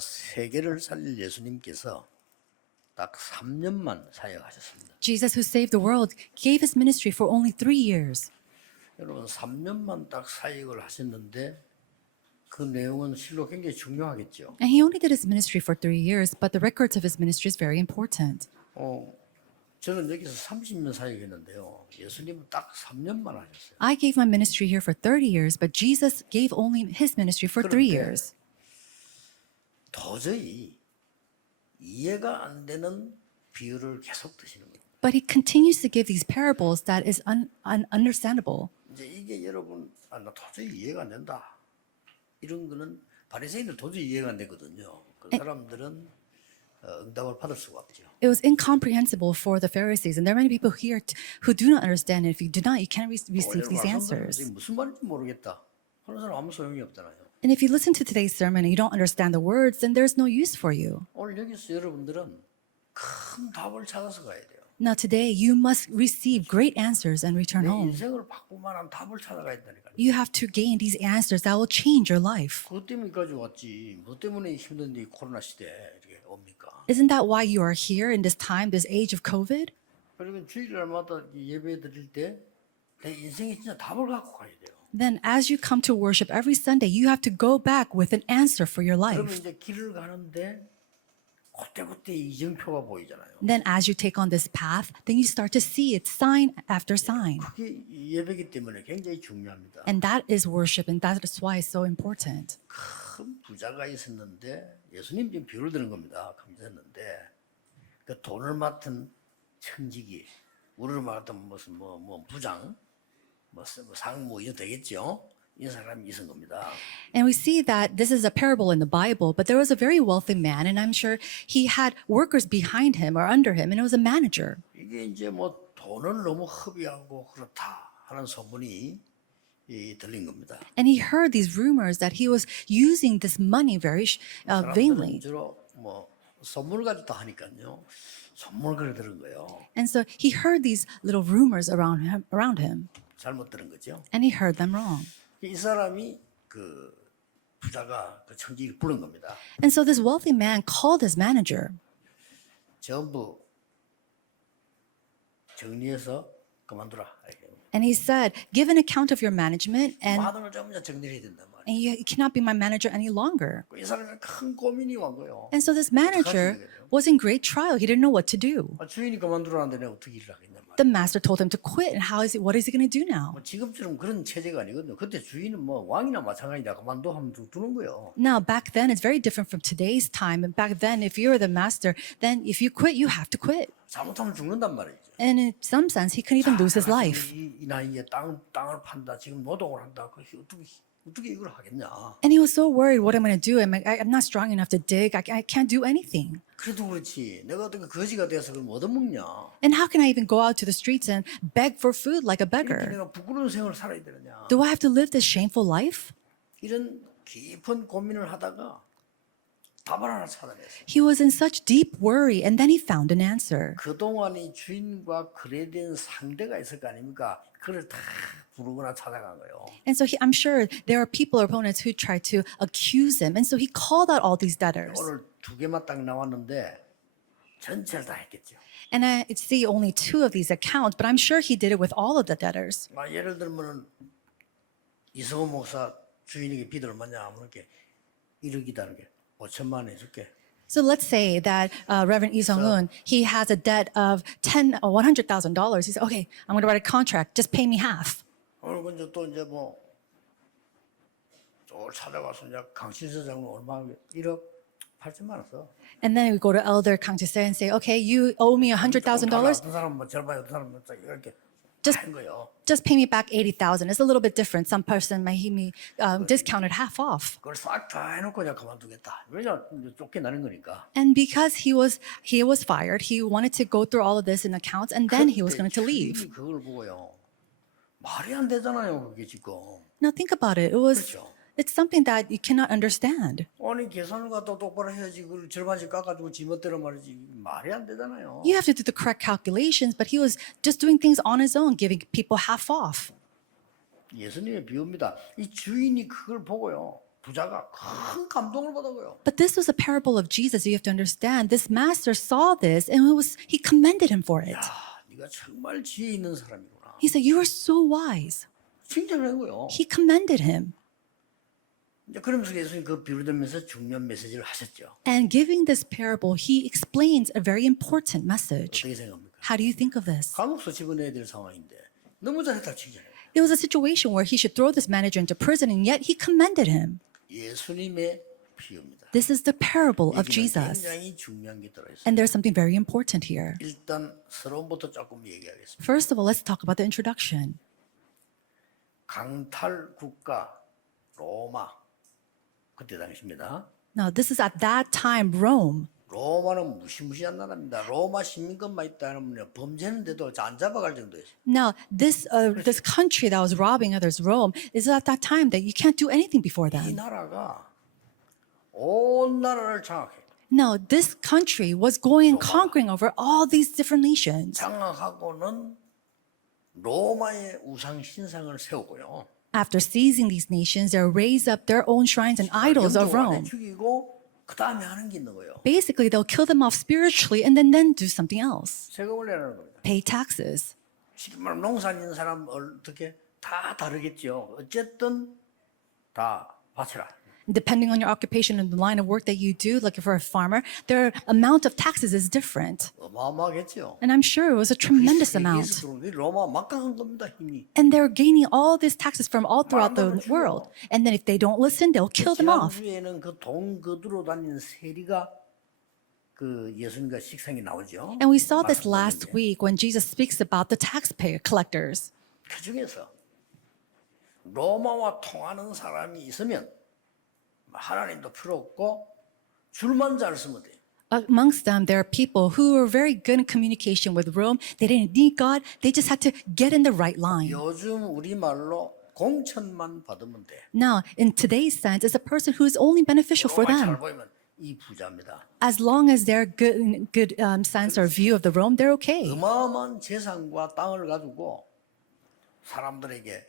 세계를 살릴 예수님께서 딱 3년만 사역하셨습니다. Jesus, who saved the world, gave his ministry for only 3 years. 여러분 3년만 딱 사역을 하셨는데 그 내용은 실로 굉장히 중요하겠죠. And he only did his ministry for 3 years, but the records of his ministry is very important. 저는 여기서 30년 사역했는데요. 예수님은 딱 3년만 하셨어요. I gave my ministry here for 30 years, but Jesus gave only his ministry for 3 그런데 years. 도저히 이해가 안 되는 비유를 계속 드시는 거예요. But he continues to give these parables that is ununderstandable. 이제 이게 여러분 나 도저히 이해가 안 된다. 이런 거는 바리새인들 도저히 이해가 안 되거든요. 그 사람들은 응답을 받을 수가 없죠. It was incomprehensible for the Pharisees, and there are many people here who do not understand. And if you do not, you can't receive these answers. 무슨 말인지 모르겠다. 하는 사람 아무 소용이 없잖아요. And if you listen to today's sermon and you don't understand the words, then there's no use for you. 오늘 여기서 여러분들은 큰 답을 찾아서 가야 돼요. Now today, you must receive great answers and return 내 home. 인생을 바꿀 만한 답을 찾아가야 된다니까요. You have to gain these answers that will change your life. 그것 때문에 여기까지 왔지. 뭐 때문에 힘든데 코로나 시대에 이렇게 옵니까? Isn't that why you are here in this time, this age of COVID? 그러면 주일날마다 예배 드릴 때 내 인생에 진짜 답을 갖고 가야 돼요. Then as you come to worship every Sunday, you have to go back with an answer for your 그러면 life. 이제 길을 가는데 그때그때 이정표가 보이잖아요. Then as you take on this path, then you start to see it sign after sign. 그게 예배기 때문에 굉장히 중요합니다. And that is worship, and that is why it's so important. 큰 부자가 있었는데 예수님 지금 비유를 드는 겁니다. 큰 있었는데 그 돈을 맡은 청지기, 우리로 말하던 무슨 뭐 부장, 뭐 상무 이런 되겠죠. 이 사람이 있은 겁니다. And we see that this is a parable in the Bible, but there was a very wealthy man, and I'm sure he had workers behind him or under him, and it was a manager. 이게 이제 뭐 돈을 너무 허비하고 그렇다 하는 소문이 들린 겁니다. And he heard these rumors that he was using this money very vainly. 사람들은 주로 뭐 선물 가지고 하니까요. 선물을 들은 거예요. And so he heard these little rumors around him, 잘못 들은 거죠. and he heard them wrong. 이 사람이 그 부자가 그 청지기를 부른 겁니다. And so this wealthy man called his manager, 전부 정리해서 그만두라. and he said, "Give an account of your management, and 마돈을 전부 다 정리를 해야 된단 말이에요. you cannot be my manager any longer." 이 사람이 큰 고민이 온 거예요. And so this manager was in great trial. He didn't know what to do. 주인이 그만두라는데 내가 어떻게 일을 하겠냐 말이에요. The master told him to quit, and what is he going to do now? 뭐 지금처럼 그런 체제가 아니거든요. 그때 주인은 뭐 왕이나 마찬가지다. 그만둬 하면 두는 거예요. Now, back then, it's very different from today's time. And back then, if you're the master, then if you quit, you have to quit. 잘못하면 죽는단 말이죠. And in some sense, he could even lose his life. 이 나이에 땅을 판다. 지금 노동을 한다. 그 어떻게 이걸 하겠냐. And he was so worried, what am I going to do? I'm not strong enough to dig. I can't do anything. 그래도 그렇지. 내가 어떻게 거지가 돼서 그럼 얻어먹냐. And how can I even go out to the streets and beg for food like a 이렇게 beggar? 내가 부끄러운 생활을 살아야 되느냐. Do I have to live this shameful life? 이런 깊은 고민을 하다가 답을 하나 찾아냈어요. He was in such deep worry, and then he found an answer. 그동안 이 주인과 거래된 상대가 있을 거 아닙니까? 그걸 다 부르거나 찾아간 거예요. And so I'm sure there are people or opponents who try to accuse him. And so he called out all these debtors. 오늘 두 개만 딱 나왔는데 전체를 다 했겠죠. And I see only 2 of these accounts, but I'm sure he did it with all of the debtors. 예를 들면 이성호 목사 주인에게 빚 얼마냐 하면 이렇게 1억이다 이렇게 5천만 원 해줄게. So let's say that Reverend Lee Sung-un, he has a debt of $100,000. He said, okay, I'm going to write a contract. Just pay me half. 오늘 먼저 또 이제 뭐 또 찾아가서 이제 강신서장은 얼마 1억 8천만 원 써. And then we go to Elder Kang Jae and say, okay, you owe me $100,000. 어떤 사람 뭐 절반 어떤 사람 뭐 이렇게 Just- 한 거예요. Just pay me back $80,000. It's a little bit different. Some person might be discounted half off. 그걸 싹 다 해놓고 그냥 그만두겠다. 왜냐 이제 쫓겨나는 거니까. And because he was fired, he wanted to go through all of this in accounts, and then he was going to leave. 주인이 그걸 보고요. 말이 안 되잖아요, 그게 지금. Now think about it. It's something that you cannot understand. 아니 계산을 갖다 똑바로 해야지 그걸 절반씩 깎아주고 지멋대로 말이지 말이 안 되잖아요. You have to do the correct calculations, but he was just doing things on his own, giving people half off. 예수님의 비유입니다. 이 주인이 그걸 보고요. 부자가 큰 감동을 받아고요. But this was a parable of Jesus. You have to understand. This master saw this and he commended him for it. 야, 네가 정말 지혜 있는 사람이구나. He said, "You are so wise." 칭찬을 한 거예요. He commended him. 이제 그러면서 예수님 그 비유를 들면서 중요한 메시지를 하셨죠. And giving this parable, he explains a very important message. 어떻게 생각합니까? How do you think of this? 감옥소 집어내야 될 상황인데 너무 잘했다 칭찬해요. It was a situation where he should throw this manager into prison, and yet he commended him. 예수님의 비유입니다. This is the parable of 여기는 Jesus. 굉장히 중요한 게 들어있어요. And there's something very important here. 일단 서론부터 조금 얘기하겠습니다. First of all, let's talk about the introduction. 강탈 국가 로마 그때 당시입니다. Now, this is at that time Rome. 로마는 무시무시한 나라입니다. 로마 시민권만 있다면 범죄는데도 안 잡아갈 정도였어요. Now, this country that was robbing others, Rome, is at that time that you can't do anything before 이 them. 나라가 온 나라를 장악해. Now, this country was going and conquering over all these different nations. 장악하고는 로마의 우상 신상을 세우고요. After seizing these nations, they raise up their own shrines and idols of 영적으로 Rome. 죽이고 그 다음에 하는 게 있는 거예요. Basically, they'll kill them off spiritually and then do something else. 세금을 내라는 겁니다. Pay taxes. 쉽게 말하면 농사 짓는 사람 어떻게 다 다르겠죠. 어쨌든 다 바쳐라. Depending on your occupation and the line of work that you do, like if you're a farmer, their amount of taxes is different. 어마어마하겠죠. And I'm sure it was a tremendous amount. 로마 막강한 겁니다. 힘이. And they're gaining all these taxes from all throughout the world. And then if they don't listen, they'll kill them off. 지난주에는 그 돈 거두러 다니는 세리가 그 예수님과 식상에 나오죠. And we saw this last 말씀드렸는데 week when Jesus speaks about the taxpayer collectors. 그 중에서 로마와 통하는 사람이 있으면 하나님도 필요 없고 줄만 잘 쓰면 돼요. Amongst them, there are people who were very good in communication with Rome. They didn't need God. They just had to get in the right line. 요즘 우리말로 공천만 받으면 돼. Now, in today's sense, it's a person who is only beneficial for 로마 잘 them. 보이면 이 부자입니다. As long as they're good sense or view of the Rome, they're okay. 어마어마한 재산과 땅을 가지고 사람들에게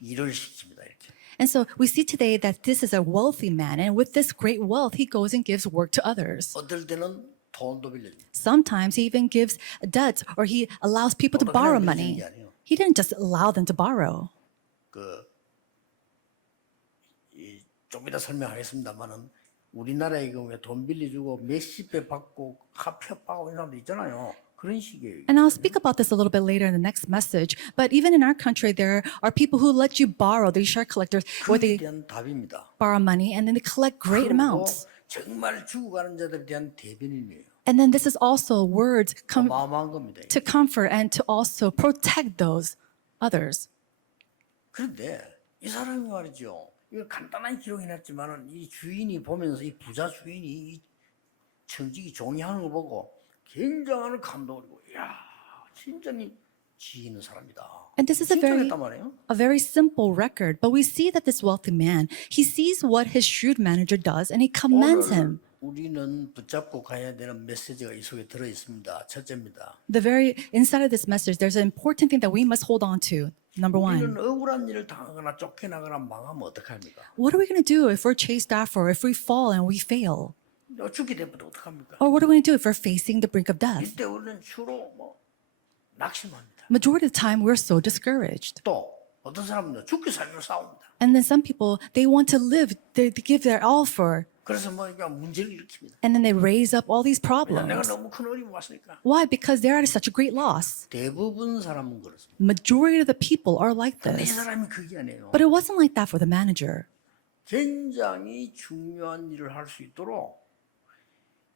일을 시킵니다. 이렇게. And so we see today that this is a wealthy man, and with this great wealth, he goes and gives work to others. 어떨 때는 돈도 빌려줍니다. Sometimes he even gives debts, or he allows people to borrow money. He didn't just allow them to borrow. 좀 이따 설명하겠습니다만은 우리나라의 경우에 돈 빌려주고 몇십 배 받고 합협하고 이런 사람도 있잖아요. 그런 식이에요. And I'll speak about this a little bit later in the next message. But even in our country, there are people who let you borrow, these share collectors, where 그에 they 대한 답입니다. borrow money and then they collect great 그리고 amounts. 정말 죽어가는 자들에 대한 대변인이에요. And then this is also words 어마어마한 겁니다. to comfort and to also protect those others. 그런데 이 사람이 말이죠. 이거 간단한 기록해놨지만은 이 주인이 보면서 이 부자 주인이 이 청직이 종이하는 거 보고 굉장한 감동을 받고, 야, 진짜니 지혜 있는 사람이다. And this is 칭찬했단 말이에요. a very simple record, but we see that this wealthy man, he sees what his shrewd manager does and he commends him. 우리는 붙잡고 가야 되는 메시지가 이 속에 들어 있습니다. 첫째입니다. The very inside of this message, there's an important thing that we must hold on to. Number 우리는 one, 억울한 일을 당하거나 쫓겨나거나 망하면 어떡합니까? what are we going to do if we're chased after, or if we fall and we fail? 죽게 되면 어떡합니까? Or what are we going to do if we're facing the brink of death? 이때 우리는 주로 낙심합니다. Majority of the time, we're so discouraged. 또 어떤 사람은 죽기 살기로 싸웁니다. And then some people, they want to live, they give their all for, 그래서 그냥 문제를 일으킵니다. and then they raise up all these 내가 problems. 너무 큰 어려움이 왔으니까. Why? Because they're at such a great loss. 대부분 사람은 그렇습니다. Majority of the people are like 근데 이 this. 사람이 그게 아니에요. But it wasn't like that for the manager. 굉장히 중요한 일을 할 수 있도록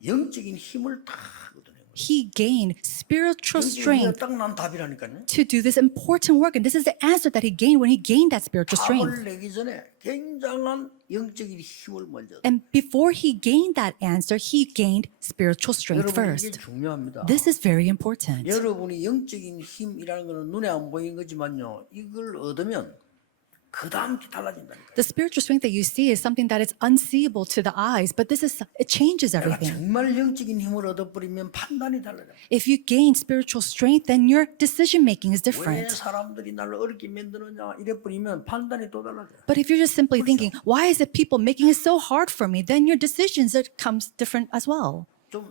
영적인 힘을 다 얻어내는 거예요. He gained spiritual strength 딱난 답이라니까요. to do this important work. And this is the answer that he gained when he gained that spiritual strength. 답을 내기 전에 굉장한 영적인 힘을 먼저. And before he gained that answer, he gained spiritual strength 여러분 이게 first. 중요합니다. This is very important. 여러분이 영적인 힘이라는 것은 눈에 안 보이는 거지만요. 이걸 얻으면 그 다음 달라진다니까. The spiritual strength that you see is something that is unseeable to the eyes, but it changes 내가 everything. 정말 영적인 힘을 얻어버리면 판단이 달라져. If you gain spiritual strength, then your decision making is 왜 different. 사람들이 나를 어렵게 만드느냐 이래버리면 판단이 또 달라져. But if you're just simply thinking, why is it people making it so hard for me, then your decisions comes different as well. 좀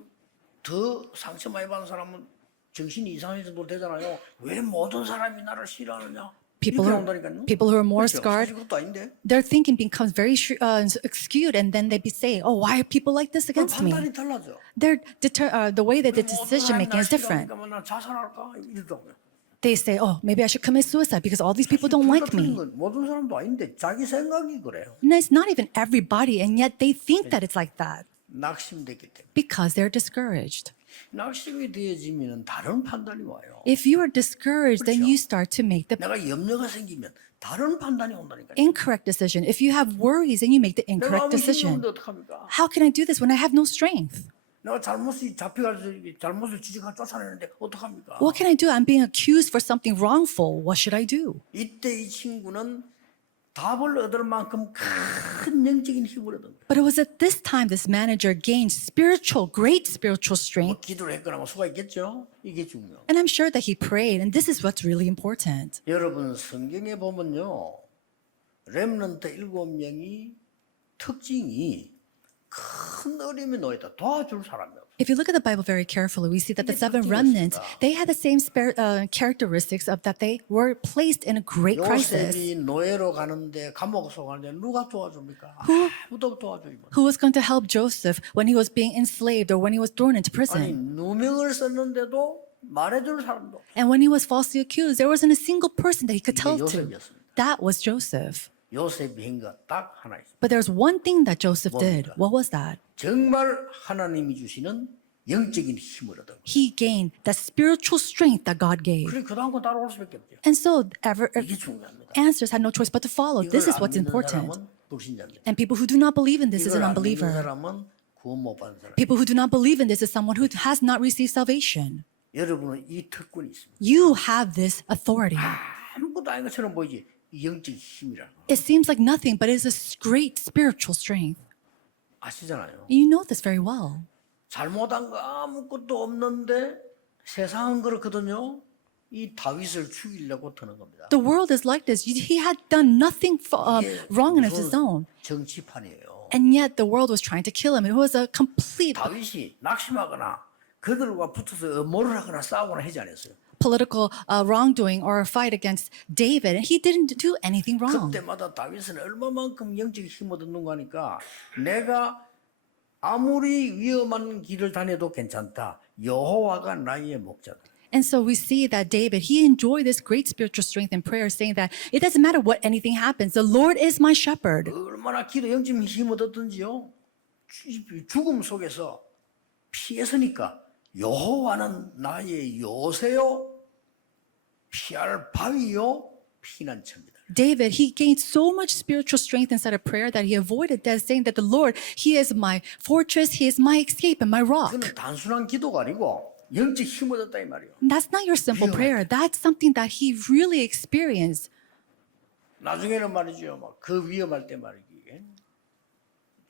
더 상처 많이 받은 사람은 정신이 이상해서 되잖아요. 왜 모든 사람이 나를 싫어하느냐? People 이렇게 who, 나온다니까요. people who are more 그렇죠? scarred, 사실 그것도 아닌데. their thinking becomes very skewed, and then they be saying, "Oh, why are people like this 그럼 against me?" 판단이 달라져. The way that the 왜 모든 decision 사람이 making 나를 is different. 싫어하니까 나 자살할까? 이러더라고요. They say, "Oh, maybe I should commit suicide because all these people don't like me." 모든 사람도 아닌데 자기 생각이 그래요. And it's not even everybody, and yet they think that it's like that 낙심됐기 때문에. because they're discouraged. 낙심이 되어지면 다른 판단이 와요. If you are discouraged, then you start to make the 내가 염려가 생기면 다른 판단이 온다니까요. incorrect decision. If you have worries, then you make the 내가 incorrect 아무 힘이 decision. 없는데 어떡합니까? How can I do this when I have no strength? 내가 잘못이 잡혀가지고 잘못을 지적하 쫓아내는데 어떡합니까? What can I do? I'm being accused for something wrongful. What should I do? 이때 이 친구는 답을 얻을 만큼 큰 영적인 힘을 얻은 거예요. But it was at this time this manager gained great spiritual 뭐 strength. 기도를 했거나 뭐 수가 있겠죠? 이게 중요해요. And I'm sure that he prayed, and this is what's really important. 여러분 성경에 보면요. 렘넌트 7명이 특징이 큰 어려움에 놓였다. 도와줄 사람이 없어요. If you look at the Bible very carefully, we see that the seven remnants, they had the same characteristics of that they were placed in a great crisis. 요셉이 노예로 가는데 감옥 속가는데 누가 도와줍니까? 아무도 도와주지 못. Who was going to help Joseph when he was being enslaved or when he was thrown into 아니 prison? 누명을 썼는데도 말해줄 사람도. And when he was falsely accused, there wasn't a single person that he could tell to. 요셉이었습니다. That was Joseph. 요셉이 한 거 딱 하나 있어요. But there's one thing that Joseph did. 뭡니까? What was that? 정말 하나님이 주시는 영적인 힘을 얻은 거예요. He gained that spiritual strength that God gave. 그래 그 다음 거 따라올 수밖에 없죠. And so 이게 중요합니다. answers had no choice but to follow. This 이걸 is 안 what's 믿는 important. 사람은 불신자입니다. And people who do not believe in this is 이걸 an 안 믿는 unbeliever. 사람은 구원 못 받은 사람. People who do not believe in this is someone who has not received salvation. 여러분은 이 특권이 있습니다. You have this authority. 아무것도 아닌 것처럼 보이지 이 영적 힘이라는 거 It seems like nothing, but it is a great spiritual strength. 아시잖아요. You know this very well. 잘못한 거 아무것도 없는데 세상은 그렇거든요. 이 다윗을 죽이려고 드는 겁니다. The world is like this. He had done nothing wrong in his own. 정치판이에요. And yet the world was trying to kill him. It was a complete 다윗이 낙심하거나 그들과 붙어서 음모를 하거나 싸우거나 하지 않았어요. political wrongdoing or a fight against David. And he didn't do anything wrong. 그때마다 다윗은 얼마만큼 영적 힘을 얻는 거니까 내가 아무리 위험한 길을 다녀도 괜찮다. 여호와가 나의 목자다. And so we see that David, he enjoyed this great spiritual strength in prayer, saying that it doesn't matter what anything happens. The Lord is my shepherd. 얼마나 기도 영적 힘을 얻었든지요. 죽음 속에서 피했으니까 여호와는 나의 요새요. 피할 바위요. 피난처입니다. David, he gained so much spiritual strength inside of prayer that he avoided death, saying that the Lord, he is my fortress, he is my escape and my rock. 그는 단순한 기도가 아니고 영적 힘을 얻었다 이 말이에요. And that's not your simple prayer. That's something that he really experienced. 나중에는 말이죠. 막 그 위험할 때 말이지.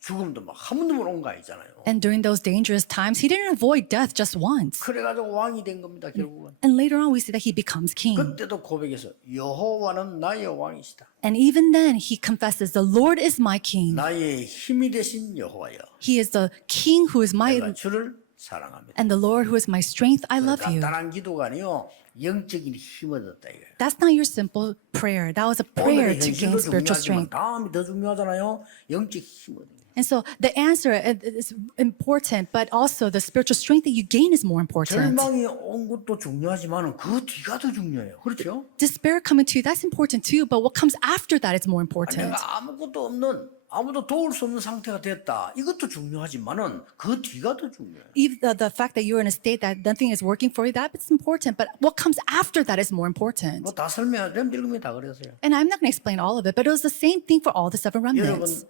죽음도 막 한 번도 못 온 거 아니잖아요. And during those dangerous times, he didn't avoid death just once. 그래가지고 왕이 된 겁니다. 결국은. And later on, we see that he becomes king. 그때도 고백해서 여호와는 나의 왕이시다. And even then, he confesses, the Lord is my king. 나의 힘이 되신 여호와여. He is the king who is my, 내가 주를 사랑합니다. and the Lord who is my strength. I love you. 간단한 기도가 아니요 영적인 힘을 얻었다 이거예요. That's not your simple prayer. That was a prayer 오늘의 to gain 현실도 spiritual 중요하지만 strength. 다음이 더 중요하잖아요. 영적 힘을 얻는 거. And so the answer is important, but also the spiritual strength that you gain is more important. 절망이 온 것도 중요하지만 그 뒤가 더 중요해요. 그렇죠? Despair coming to you, that's important too, but what comes after that is more important. 내가 아무것도 없는 아무도 도울 수 없는 상태가 됐다. 이것도 중요하지만은 그 뒤가 더 중요해요. Even the fact that you're in a state that nothing is working for you, that's important, but what comes after that is more important. 뭐 다 설명하면 읽으면 다 그랬어요. And I'm not going to explain all of it, but it was the same thing for all the seven 여러분 remnants.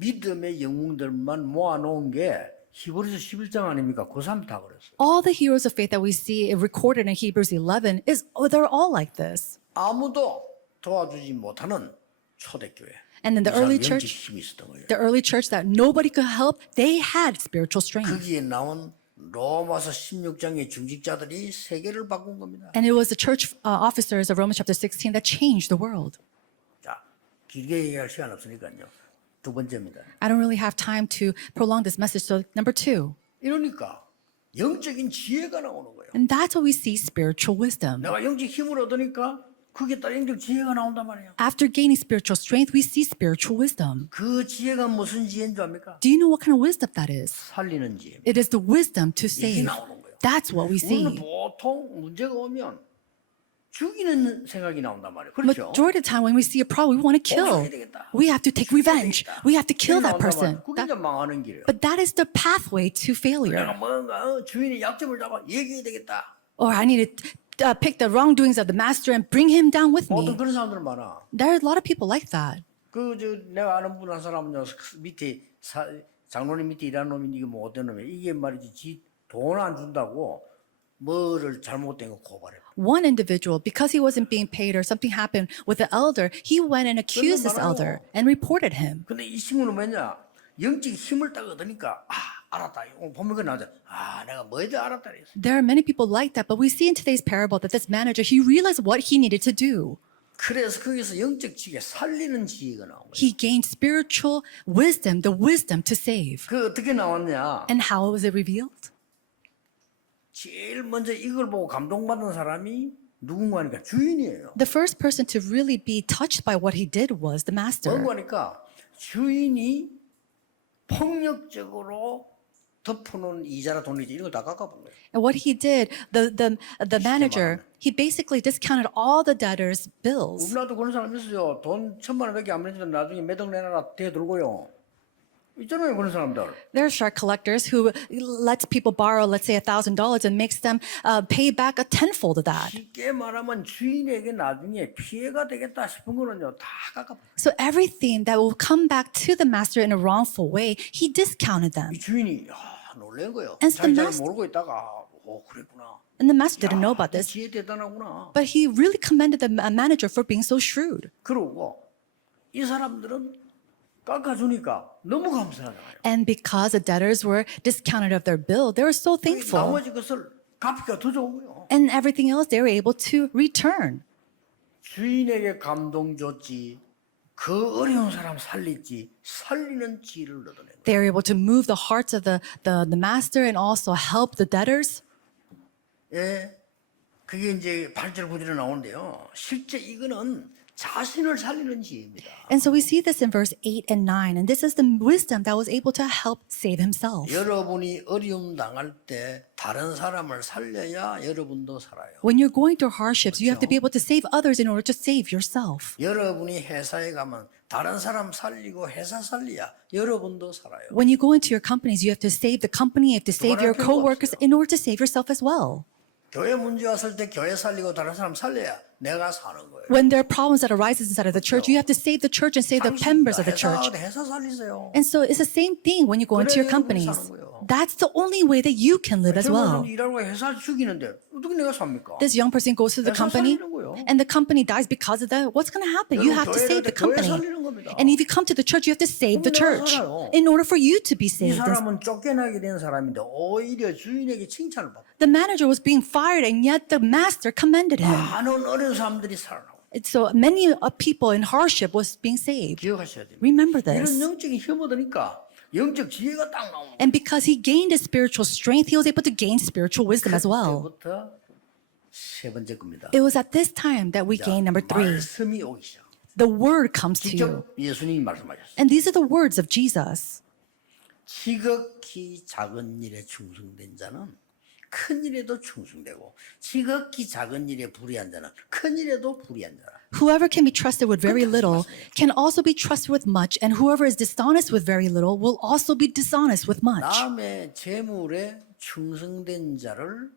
믿음의 영웅들만 모아놓은 게 히브리서 11장 아닙니까? 그 사람 다 그랬어요. All the heroes of faith that we see recorded in Hebrews 11 they're all like this. 아무도 도와주지 못하는 초대교회. And in the 이 사람 early 영적 church, 힘이 있었던 거예요. the early church that nobody could help, they had spiritual strength. 거기에 나온 로마서 16장의 중직자들이 세계를 바꾼 겁니다. And it was the church officers of Romans chapter 16 that changed the world. 자, 길게 얘기할 시간 없으니까요. 두 번째입니다. I don't really have time to prolong this message. So number 2, 이러니까 영적인 지혜가 나오는 거예요. and that's what we see spiritual wisdom. 내가 영적 힘을 얻으니까 그게 따라 영적 지혜가 나온단 말이에요. After gaining spiritual strength, we see spiritual wisdom. 그 지혜가 무슨 지혜인 줄 압니까? Do you know what kind of wisdom that is? 살리는 지혜. It is the wisdom to 이게 save. 나오는 거예요. That's what we 우리는 see. 보통 문제가 오면 죽이는 생각이 나온단 말이에요. 그렇죠? Majority of the time when we see a problem, we want to kill. We have to take revenge. We have to kill that person. 그게 이제 망하는 길이에요. But that is the pathway to 내가 failure. 뭔가 주인의 약점을 잡아 얘기해야 되겠다. Or I need to pick the wrongdoings of the master and bring him down with 보통 me. 그런 사람들 많아. There are a lot of people like that. 내가 아는 분 한 사람은요 밑에 장로님 밑에 일하는 놈이 이게 뭐 어떤 놈이야? 이게 말이지 지 돈 안 준다고 뭐를 잘못된 거 고발해. One individual, because he wasn't being paid or something happened with the elder, he went and accused this elder and reported him. 근데 이 친구는 뭐냐? 영적 힘을 딱 얻으니까 알았다. 오늘 보면 그 나오자. 내가 뭐에 대해 알았다 그랬어. There are many people like that, but we see in today's parable that this manager, he realized what he needed to do. 그래서 거기서 영적 지혜 살리는 지혜가 나온 거예요. He gained spiritual wisdom, the wisdom to save. 그 어떻게 나왔냐? And how was it revealed? 제일 먼저 이걸 보고 감동받은 사람이 누군가니까 주인이에요. The first person to really be touched by what he did was the master. 뭔가니까 주인이 폭력적으로 덮어놓은 이자나 돈이지 이런 걸 다 깎아본 거예요. And what he did, the manager, he basically discounted all the debtors' bills. 우리나라도 그런 사람 있어요. 돈 1,000만 원밖에 안 내주면 나중에 몇 억 내놔라 대들고요. 있잖아요 그런 사람들. There are shark collectors who lets people borrow, let's say $1,000 and makes them pay back a tenfold of that. 쉽게 말하면 주인에게 나중에 피해가 되겠다 싶은 거는요 다 깎아본 거예요. So everything that will come back to the master in a wrongful way, he discounted them. 이 주인이 놀란 거예요. And 자기 the 잘 master- 모르고 있다가 그랬구나. And the master didn't know about this, 지혜 대단하구나. but he really commended the manager for being so shrewd. 그러고 이 사람들은 깎아주니까 너무 감사하잖아요. And because the debtors were discounted of their bill, they were so thankful. 나머지 것을 갚기가 더 좋은 거예요. And everything else they were able to return. 주인에게 감동 줬지 그 어려운 사람 살리지 살리는 지혜를 얻어낸 거예요. They were able to move the hearts of the master and also help the debtors. 예, 그게 이제 8절 9절에 나오는데요. 실제 이거는 자신을 살리는 지혜입니다. And so we see this in verse 8 and 9. And this is the wisdom that was able to help save himself. 여러분이 어려움 당할 때 다른 사람을 살려야 여러분도 살아요. When you're going through hardships, you have to be able to save others in order to save yourself. 여러분이 회사에 가면 다른 사람 살리고 회사 살려야 여러분도 살아요. When you go into your companies, you have to save the company, you have to save your coworkers in order to save yourself as well. 교회 문제 왔을 때 교회 살리고 다른 사람 살려야 내가 사는 거예요. When there are problems that arises inside of the church, you have to save the church and save the members of the church. 회사 살리세요. And so it's the same thing when you go into your companies. That's the only way that you can live as well. 일하고 회사 죽이는데 어떻게 내가 삽니까? This young person goes to the company and the company dies because of that. What's going to happen? You have to save the company. And if you come to the church, you have to save the church in order for you to be 이 saved. 사람은 쫓겨나게 된 사람인데 오히려 주인에게 칭찬을 받고 The manager was being fired and yet the master commended him. 많은 어려운 사람들이 살아나고 And so many people in hardship was being saved. 기억하셔야 됩니다. Remember 이런 this. 영적인 힘 얻으니까 영적 지혜가 딱 나오는 And because he gained his spiritual strength, he was able to gain spiritual wisdom as well. 그때부터 세 번째 겁니다. It was at this time that we gained number 3. 말씀이 오기 시작. The word comes to you. 직접 예수님이 말씀하셨어요. And these are the words of Jesus. 지극히 작은 일에 충성된 자는 큰 일에도 충성되고 지극히 작은 일에 불의한 자는 큰 일에도 불의한 자라. Whoever can be trusted with very little can also be trusted with much, and whoever is dishonest with very little will also be dishonest with much. 남의 재물에 충성된 자를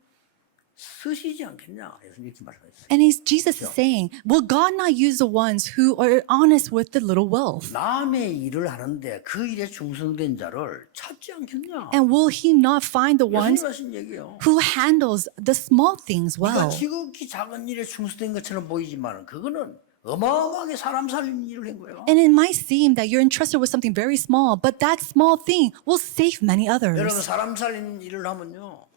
쓰시지 않겠냐? 예수님 이렇게 말씀하셨어요. And Jesus is saying, will God not use the ones who are honest with the little wealth? 남의 일을 하는데 그 일에 충성된 자를 찾지 않겠냐? And will he not find the 예수님 ones 하신 얘기예요. who handles the small things 네가 well? 지극히 작은 일에 충성된 것처럼 보이지만 그거는 어마어마하게 사람 살리는 일을 한 거예요. And it might seem that you're entrusted with something very small, but that small thing will save many 여러분 others. 사람 살리는 일을 하면요.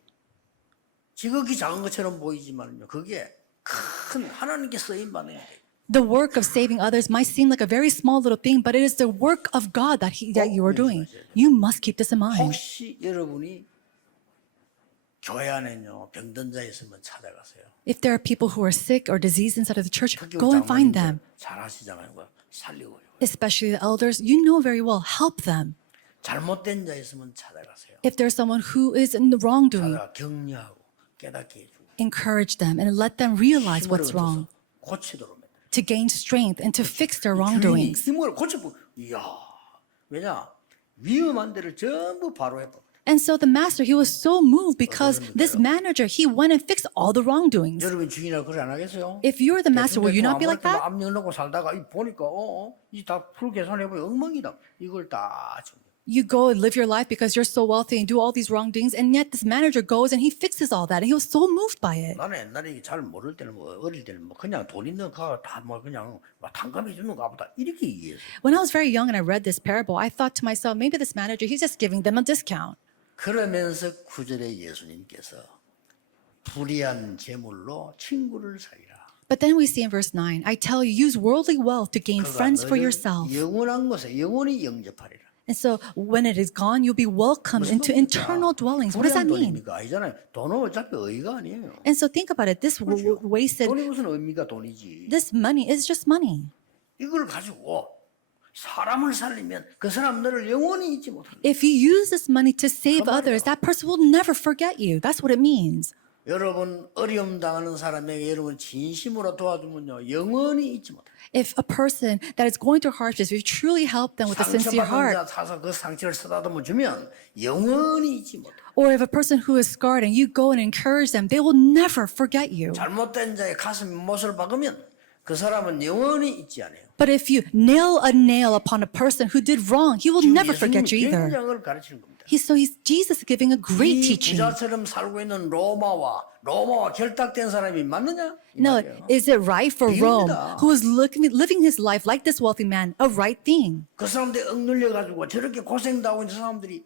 지극히 작은 것처럼 보이지만요. 그게 큰 하나님께 쓰임 받는 거예요. The work of saving others might seem like a very small little thing, but it is the work of God that you are doing. You must keep this in mind. 혹시 여러분이 교회 안에요 병든 자 있으면 찾아가세요. If there are people who are sick or diseased inside of the church, go and find them. 잘 하시잖아요. 살리고요. Especially the elders, you know very well, help them. 잘못된 자 있으면 찾아가세요. If there's someone who is in the wrongdoing, 찾아가 격려하고 깨닫게 해주고 encourage them and let them realize 힘을 what's 얻어서 wrong, 고치도록 합니다. to gain strength and to fix their 주인이 wrongdoings. 힘을 고쳐보. 이야 왜냐 위험한 데를 전부 바로 해버. And so the master, he was so moved because this manager, he went and fixed all the wrongdoings. 여러분 주인이라고 그래 안 하겠어요? If you're the master, will you not be like that? 압력하고 살다가 보니까 이다풀 계산해보면 엉망이다. 이걸 다 줍니다. You go and live your life because you're so wealthy and do all these wrong things, and yet this manager goes and he fixes all that, and he was so moved by it. 나는 옛날에 잘 모를 때는 어릴 때는 그냥 돈 있는 가 다 그냥 탕감해 주는가 보다 이렇게 이해했어요. When I was very young and I read this parable, I thought to myself, maybe this manager, he's just giving them a discount. 그러면서 9절에 예수님께서 불의한 재물로 친구를 사귀라. But then we see in verse 9, I tell you, use worldly wealth to gain friends for yourself. 영원한 곳에 영원히 영접하리라. And so when it is gone, you'll be welcomed into eternal dwellings. What does that mean? 아니잖아요. 돈은 어차피 의가 아니에요. And so think about it. This wasted, 돈이 무슨 의미가 돈이지. this money is just money. 이걸 가지고 사람을 살리면 그 사람 너를 영원히 잊지 못한다. If you use this money to save others, that person will never forget you. That's what it means. 여러분 어려움 당하는 사람에게 여러분 진심으로 도와주면요 영원히 잊지 못해요. If a person that is going through hardships, if you truly help them with a sincere 상처받은 heart, 자 사서 그 상처를 쓰다듬어 주면 영원히 잊지 못해요. or if a person who is scarred and you go and encourage them, they will never forget you. 잘못된 자의 가슴에 못을 박으면 그 사람은 영원히 잊지 않아요. But if you nail a nail upon a person who did wrong, he will never forget you either. 굉장을 가르치는 겁니다. Jesus is giving a great 이 teaching. 부자처럼 살고 있는 로마와 결탁된 사람이 맞느냐? 이 No, 말이에요. is it right for Rome, 비유입니다. who is living his life like this wealthy man, a right thing? 그 사람들이 억눌려 가지고 저렇게 고생당하고 있는 사람들이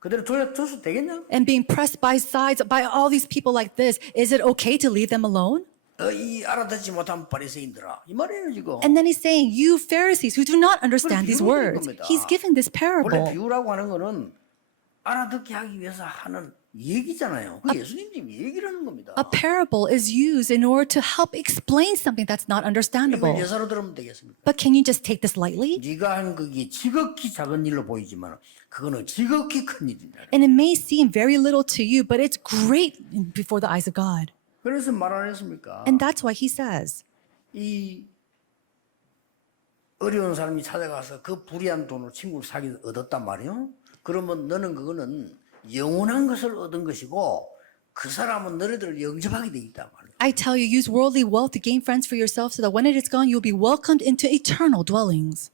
그대로 둬서 되겠냐? And being pressed by sides by all these people like this, is it okay to leave them alone? 이 알아듣지 못한 바리새인들아 이 말이에요 지금. And then he's saying, you Pharisees who do not understand these 비유를 드린 words. 겁니다. He's giving this 원래 parable. 비유라고 하는 거는 알아듣게 하기 위해서 하는 얘기잖아요. 그 예수님 지금 얘기를 하는 겁니다. A parable is used in order to help explain something that's not 이걸 understandable. 예사로 들으면 되겠습니까? But can you just take this lightly? 네가 한 그게 지극히 작은 일로 보이지만 그거는 지극히 큰 일이다. And it may seem very little to you, but it's great before the eyes of God. 그래서 말 안 했습니까? And that's why he says, 이 어려운 사람이 찾아가서 그 불의한 돈으로 친구를 얻었단 말이에요. 그러면 너는 그거는 영원한 것을 얻은 것이고 그 사람은 너희들을 영접하게 돼 있단 말이에요. I tell you, use worldly wealth to gain friends for yourself so that when it is gone, you'll be welcomed into eternal dwellings.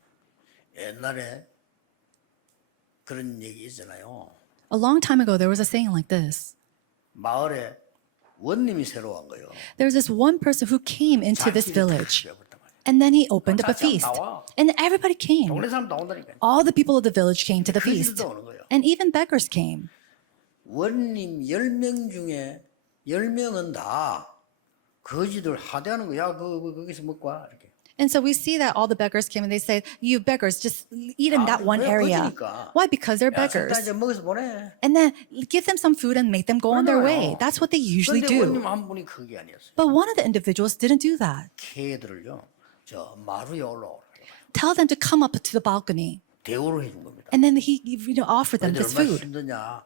옛날에 그런 얘기 있잖아요. A long time ago, there was a saying like this. 마을에 원님이 새로 온 거예요. There's this one person who came into this village, and then he opened up a feast, and everybody came. 동네 사람 다 온다니까요. All the people of the village came to the feast, 그들도 오는 거예요. and even beggars came. 원님 10명 중에 10명은 다 거지들 하대하는 거야. 거기서 먹고 와 이렇게. And so we see that all the beggars came and they said, you beggars, just eat in that one 왜 area. 거지니까. Why? Because they're 야, 적당히 beggars. 좀 먹어서 보내. And then give them some food and make them go on their way. 그러잖아요. That's what they usually 근데 원님 do. 한 분이 그게 아니었어요. But one of the individuals didn't do that. 개들을요. 저 마루에 올라오라. Tell them to come up to the balcony. 대우를 해준 겁니다. And then he offered them 너희들 this 얼마나 food. 힘드냐.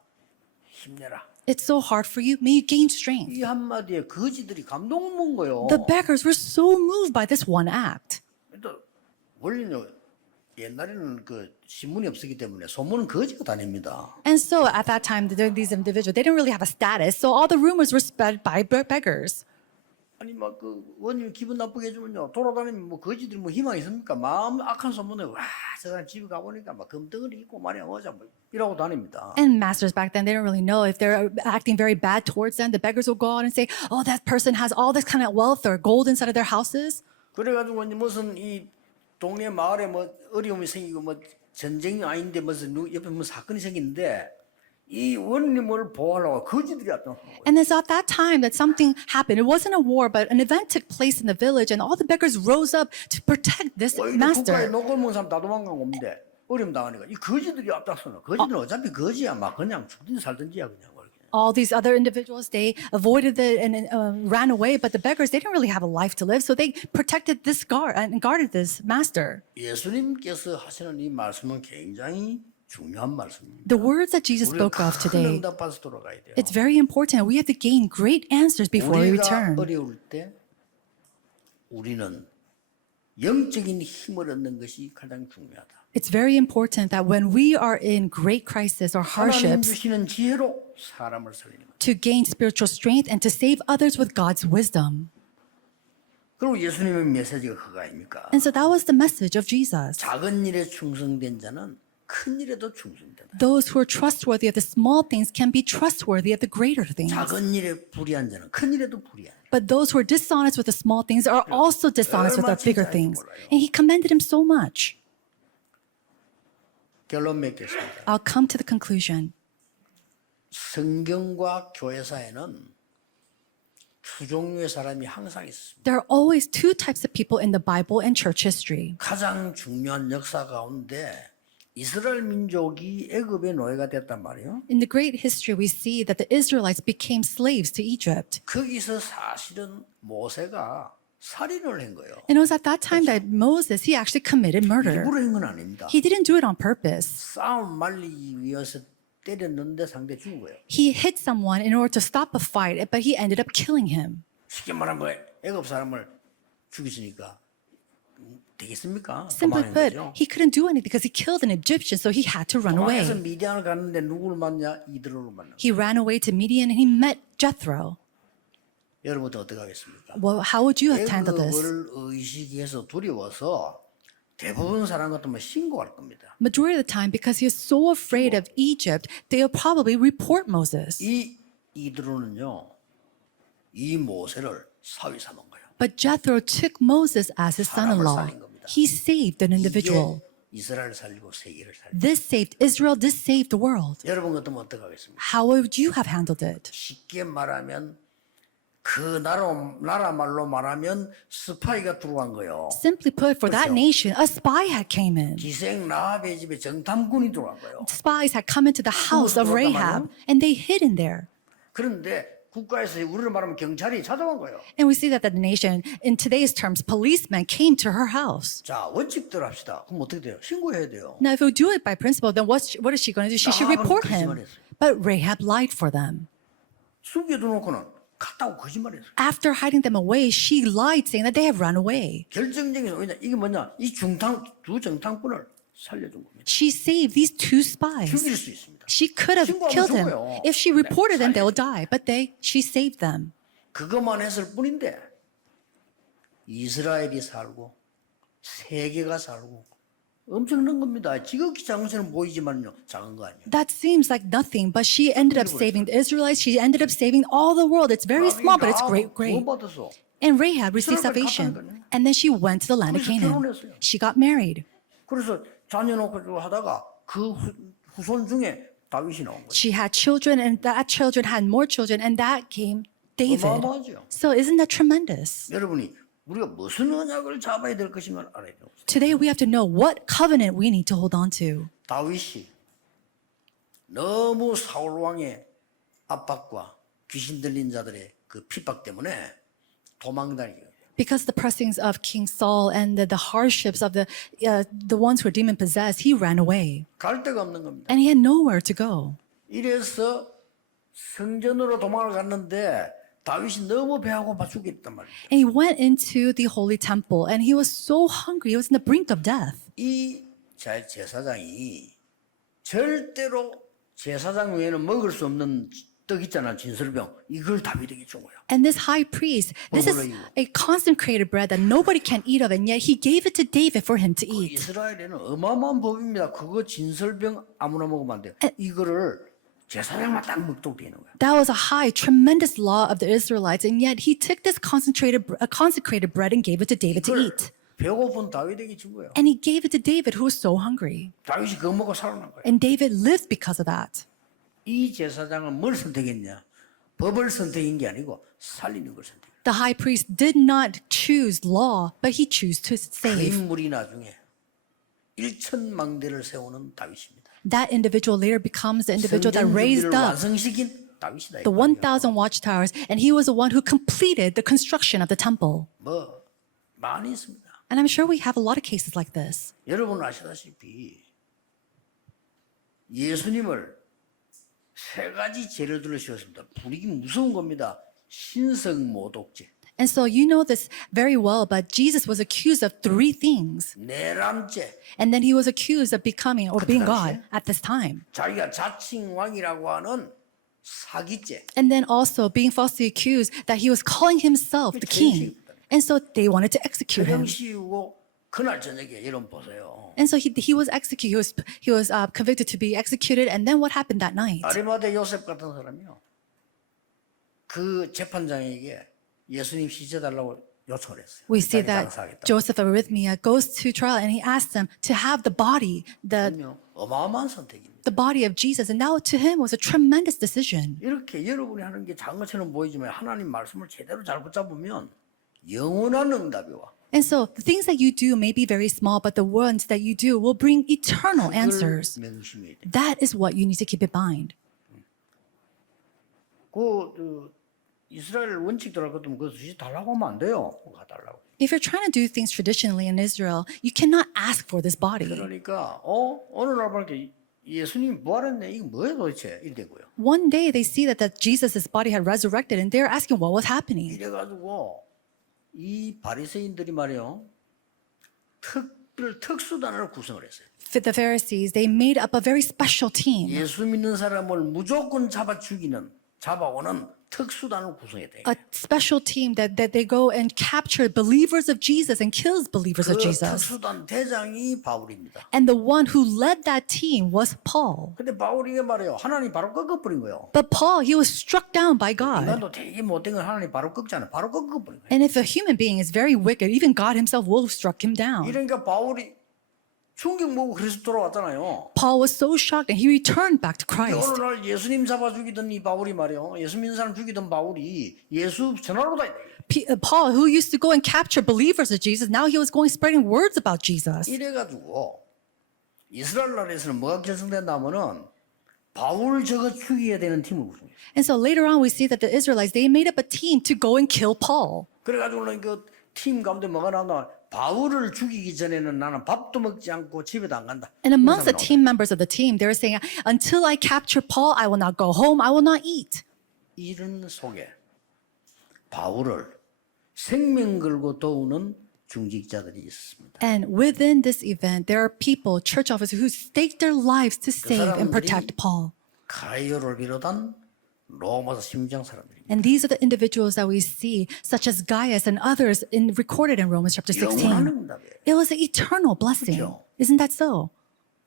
힘내라. It's so hard for you. May you gain strength. 이 한마디에 거지들이 감동을 먹은 거예요. The beggars were so moved by this one act. 또 원래는 옛날에는 그 신문이 없었기 때문에 소문은 거지가 다닙니다. And so at that time, these individuals, they didn't really have a status. So all the rumors were spread by beggars. 아니 막 그 원님 기분 나쁘게 해주면요 돌아다니면 뭐 거지들이 뭐 희망이 있습니까? 마음 악한 소문에 와 저 사람 집에 가보니까 막 금덩어리 입고 말이야 어자 뭐 이러고 다닙니다. And masters back then, they didn't really know if they're acting very bad towards them. The beggars will go out and say, oh, that person has all this kind of wealth or gold inside of their houses. 그래가지고 이제 무슨 이 동네 마을에 뭐 어려움이 생기고 뭐 전쟁이 아닌데 무슨 옆에 뭐 사건이 생기는데 이 원님을 보호하려고 거지들이 왔다. And it's at that time that something happened. It wasn't a war, but an event took place in the village, and all the beggars rose up to protect this 국가에 master. 녹을 먹은 사람 다 도망간 건데 어려움 당하니까 이 거지들이 앞장서는 거지들은 어차피 거지야 막 그냥 죽든지 살든지야 그냥. All these other individuals, they avoided and ran away, but the beggars, they didn't really have a life to live, so they protected this guard and guarded this master. 예수님께서 하시는 이 말씀은 굉장히 중요한 말씀입니다. The words that Jesus spoke of 큰 today, 응답 받아서 돌아가야 돼요. it's very important. We have to gain great answers before we 우리가 return. 어려울 때 우리는 영적인 힘을 얻는 것이 가장 중요하다. It's very important that when we are in great crisis or 하나님 hardships, 주시는 지혜로 사람을 살리는 것. to gain spiritual strength and to save others with God's wisdom. 그리고 예수님의 메시지가 그거 아닙니까? And so that was the message of Jesus. 작은 일에 충성된 자는 큰 일에도 충성된다. Those who are trustworthy of the small things can be trustworthy of the greater things. 작은 일에 불의한 자는 큰 일에도 불의한. But those who are dishonest with the small things are also dishonest with the bigger things. And he commended him so much. 결론 맺겠습니다. I'll come to the conclusion. 성경과 교회사에는 두 종류의 사람이 항상 있습니다. There are always two types of people in the Bible and church history. 가장 중요한 역사 가운데 이스라엘 민족이 애굽의 노예가 됐단 말이에요. In the great history, we see that the Israelites became slaves to Egypt. 거기서 사실은 모세가 살인을 한 거예요. And it was at that time that Moses, he actually committed murder. 일부러 한 건 아닙니다. He didn't do it on purpose. 싸움 말리기 위해서 때렸는데 상대 죽은 거예요. He hit someone in order to stop a fight, but he ended up killing him. 쉽게 말하면 애굽 사람을 죽이시니까 되겠습니까? Simply 도망한 put, 거죠. he couldn't do anything because he killed an Egyptian, so he had to run away. 도망해서 미디안을 갔는데 누구를 만나? 이드로를 만나. He ran away to Midian and he met Jethro. 여러분도 어떻게 하겠습니까? Well, how would you have handled this? 애굽을 의식해서 두려워서 대부분 사람 같으면 신고할 겁니다. Majority of the time, because he is so afraid of Egypt, they'll probably report Moses. 이 이드로는요, 이 모세를 사위 삼은 거예요. But Jethro took Moses as his son-in-law. He saved an individual. 이게 이스라엘 살리고 세계를 살리고. This saved Israel. This saved the world. 여러분 같으면 어떻게 하겠습니까? How would you have handled it? 쉽게 말하면 그 나라 말로 말하면 스파이가 들어간 거예요. Simply put, for that nation, a spy had came in. 기생 라합의 집에 정탐꾼이 들어간 거예요. Spies had come into the house of Rahab, and they hid in there. 그런데 국가에서 우리를 말하면 경찰이 찾아온 거예요. And we see that the nation, in today's terms, policemen came to her house. 자, 원칙대로 합시다. 그럼 어떻게 돼요? 신고해야 돼요. Now, if we do it by principle, then what is she going to do? She should report him. But Rahab lied for them. 숨겨두놓고는 갔다고 거짓말했어요. After hiding them away, she lied, saying that they have run away. 결정적인 왜냐 이게 뭐냐? 이 두 정탐꾼을 살려준 겁니다. She saved these two spies. 죽일 수 있습니다. She could have killed him. If she reported them, they'll die. But she saved them. 그것만 했을 뿐인데 이스라엘이 살고 세계가 살고 엄청난 겁니다. 지극히 작은 것처럼 보이지만요, 작은 거 아니에요. That seems like nothing, but she ended up saving the Israelites. She ended up saving all the world. It's very small, but it's great. 받았어. And Rahab received salvation. And then she went to the land of Canaan. She got married. 그래서 자녀 놓고 하다가 그 후손 중에 다윗이 나온 거예요. She had children, and that children had more children, and that came David. 어마어마하죠. So isn't that tremendous? 여러분이 우리가 무슨 언약을 잡아야 될 것인가를 알아야 돼요. Today we have to know what covenant we need to hold on to. 다윗이 너무 사울 왕의 압박과 귀신 들린 자들의 그 핍박 때문에 도망다니고. Because the pressings of King Saul and the hardships of the ones who are demon possessed, he ran away. 갈 데가 없는 겁니다. And he had nowhere to go. 이래서 성전으로 도망을 갔는데 다윗이 너무 배하고 죽겠단 말이에요. And he went into the holy temple and he was so hungry. He was in the brink of death. 이 제사장이 절대로 제사장 외에는 먹을 수 없는 떡 있잖아, 진설병. 이걸 다윗에게 준 거야. And this high priest, this is a consecrated bread that nobody can eat of, and yet he gave it to David for him to eat. 이스라엘에는 어마어마한 법입니다. 그거 진설병 아무나 먹으면 안 돼. 이거를 제사장만 딱 묵독되는 거야. That was a high, tremendous law of the Israelites, and yet he took this consecrated bread and gave it to David to eat. 배고픈 다윗에게 준 거예요. And he gave it to David, who was so hungry. 다윗이 그거 먹고 살아난 거예요. And David lived because of that. 이 제사장은 뭘 선택했냐? 법을 선택한 게 아니고 살리는 걸 선택했어요. The high priest did not choose law, but he chose to 그 save. 인물이 나중에 1,000망대를 세우는 다윗입니다. That individual later becomes the individual that 성전 raised 준비를 up 완성시킨 다윗이다. the 1,000 watchtowers, and he was the one who completed the construction of the temple. 뭐 많이 있습니다. And I'm sure we have a lot of cases like this. 여러분 아시다시피 예수님을 세 가지 죄를 들으셨습니다. 불이기 무서운 겁니다. 신성모독죄, And so you know this very well, but Jesus was accused of 3 things. 내람죄, And then he was accused of becoming or being God at this time. 자기가 자칭 왕이라고 하는 사기죄. And then also being falsely accused that he was calling himself the king. And so they wanted to execute him. 처형 씌우고 그날 저녁에 여러분 보세요. And so he was executed. He was convicted to be executed. And then what happened that night? 아리마대 요셉 같은 사람이요. 그 재판장에게 예수님 씻어달라고 요청을 했어요. We see 자기 that 장사하겠다고. Joseph of Arimathea goes to trial and he asks them to have the body, 그럼요. 어마어마한 선택입니다. the body of Jesus. And that to him was a tremendous decision. 이렇게 여러분이 하는 게 작은 것처럼 보이지만 하나님 말씀을 제대로 잘 붙잡으면 영원한 응답이 와. And so the things that you do may be very small, but the ones that you do will bring eternal answers. 그걸 명심해야 돼. That is what you need to keep in mind. 그 이스라엘 원칙대로 할 것도 그거 주시 달라고 하면 안 돼요. 그거 달라고. If you're trying to do things traditionally in Israel, you cannot ask for this body. 그러니까 오늘날 보니까 예수님 부활했네. 이게 뭐예요 도대체? 이래고요. One day they see that Jesus' body had resurrected and they're asking what was happening. 이래가지고 이 바리새인들이 말이요 특수단을 구성을 했어요. The Pharisees, they made up a very special team. 예수 믿는 사람을 무조건 잡아오는 특수단을 구성해야 돼요. A special team that they go and capture believers of Jesus and kills believers of 그 Jesus. 특수단 대장이 바울입니다. And the one who led that team was Paul. 근데 바울이 말이에요. 하나님 바로 꺾어버린 거예요. But Paul, he was struck down by God. 인간도 되게 못된 걸 하나님 바로 꺾잖아요. 바로 꺾어버린 거예요. And if a human being is very wicked, even God himself will struck him down. 이러니까 바울이 충격 먹고 그리스도 돌아왔잖아요. Paul was so shocked and he returned back to Christ. 오늘날 예수님 잡아 죽이던 이 바울이 말이요. 예수 믿는 사람 죽이던 바울이 예수 전하러 다닌다. Paul, who used to go and capture believers of Jesus, now he was going spreading words about Jesus. 이래가지고 이스라엘 나라에서는 뭐가 결성된다면은 바울 저거 죽여야 되는 팀을 구성해요. And so later on we see that the Israelites, they made up a team to go and kill Paul. 그래가지고는 그 팀 가운데 뭐가 나오나 바울을 죽이기 전에는 나는 밥도 먹지 않고 집에도 안 간다. And amongst the team members of the team, they were saying, until I capture Paul, I will not go home, I will not eat. 이런 속에 바울을 생명 걸고 도우는 중직자들이 있습니다. And within this event, there are people, church officers, who stake their lives to save and protect Paul. 가이오를 비롯한 로마서 16장 사람들입니다. And these are the individuals that we see, such as Gaius and others recorded in Romans chapter 16. 영원한 응답이에요. It was an eternal blessing. 그렇죠. Isn't that so?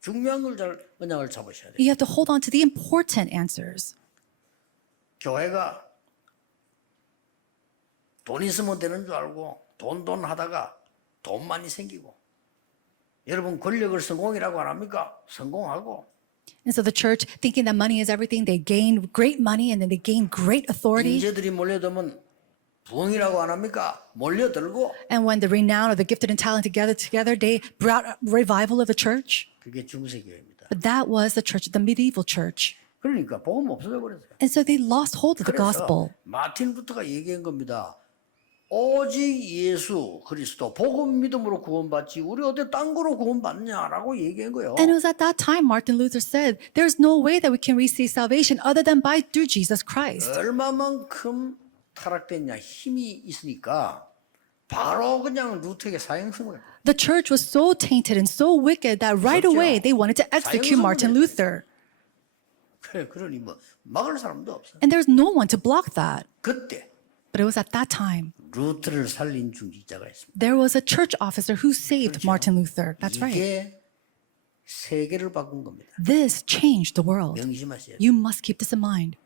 중요한 걸 잘 언약을 잡으셔야 돼요. You have to hold on to the important answers. 교회가 돈 있으면 되는 줄 알고 돈 하다가 돈 많이 생기고 여러분 권력을 성공이라고 안 합니까? 성공하고 And so the church, thinking that money is everything, they gain great money and then they gain great authority. 인재들이 몰려들면 부흥이라고 안 합니까? 몰려들고 And when the renown or the gifted and talented together, they brought a revival of the church. 그게 중세교회입니다. But that was the church, the medieval church. 그러니까 복음 없어져 버렸어요. And so they lost hold of the gospel. 마틴 루터가 얘기한 겁니다. 오직 예수 그리스도 복음 믿음으로 구원받지 우리 어디 딴 거로 구원받냐라고 얘기한 거예요. And it was at that time Martin Luther said, there's no way that we can receive salvation other than through Jesus Christ. 얼마만큼 타락됐냐 힘이 있으니까 바로 그냥 루터에게 사형선을 했어요. The church was so tainted and so wicked that right away they wanted to execute Martin Luther. 그러니 뭐 막을 사람도 없어요. And there's no one to block that. 그때 But it was at that time. 루터를 살린 중직자가 있습니다. There was a church officer who saved Martin Luther. That's right. 이게 세계를 바꾼 겁니다. This changed the world. 명심하셔야 돼요. You must keep this in mind.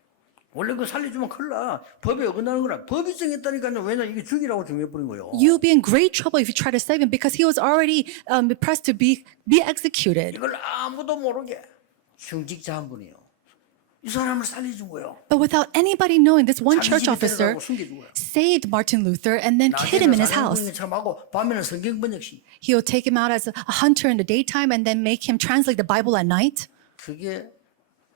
원래 그 살려주면 큰일 나. 법에 어긋나는 거라. 법이 정했다니까요. 왜냐 이게 죽이라고 정해버린 거예요. You'll be in great trouble if you try to save him because he was already pressed to be executed. 이걸 아무도 모르게 중직자 한 분이요. 이 사람을 살려준 거예요. But without anybody knowing, this one 자기 church 집에 officer 데려가고 숨겨준 거예요. saved Martin Luther and then hid him in his house. 하고 밤에는 성경 번역시. He'll take him out as a hunter in the daytime and then make him translate the Bible at night. 그게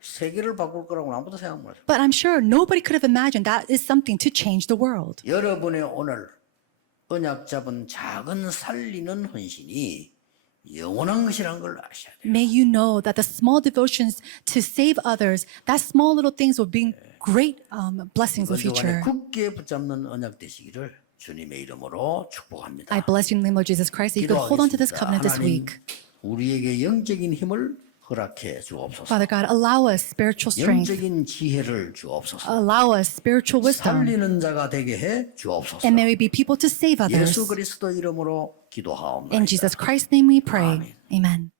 세계를 바꿀 거라고는 아무도 생각 못 했어요. But I'm sure nobody could have imagined that is something to change the world. 여러분의 오늘 언약 잡은 작은 살리는 헌신이 영원한 것이라는 걸 아셔야 돼요. May you know that the small devotions to save others, that small little things will bring great blessings in the future. 굳게 붙잡는 언약 되시기를 주님의 이름으로 축복합니다. I bless you in the name of Jesus Christ. You can hold on to this covenant this 하나님, week. 우리에게 영적인 힘을 허락해 주옵소서. Father God, allow us spiritual strength. 영적인 지혜를 주옵소서. Allow us spiritual wisdom. 살리는 자가 되게 해 주옵소서. And may we be people to save others. 예수 그리스도 이름으로 기도하옵나이다. In Jesus Christ's name we pray. 아멘. Amen.